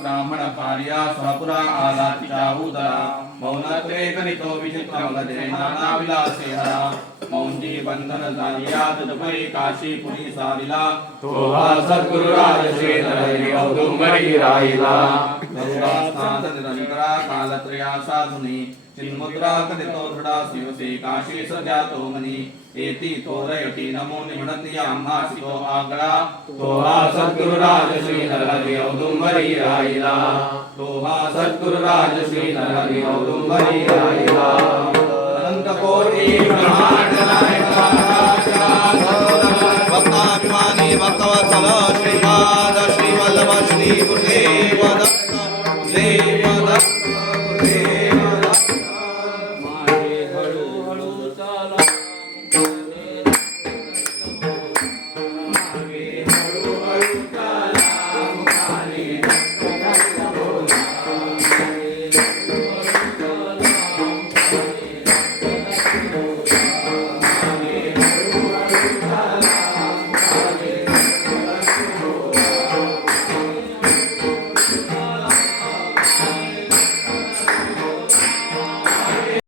ब्राह्मण भार्या सहपुरा आदात्याहुदरा मौनत्वे कनितो विचित्रमगदे नानाविलासे हरा। मौंजी बंधन जालियात दुबई काशी पुरी साविला तो हा सद्गुरु राजश्री नरहरी औदुंबरी राहिला। निरंतरा कालत्रया साधुनी चिन्मुद्रा कथितो दृढा शिवसे काशी सद्यातो मनी। एति तोरयति नमो निमणति यामासितो आगळा तो हा सद्गुरु राजश्री नरहरी औदुंबरी राहिला तो हा सद्गुरु राजश्री नरहरी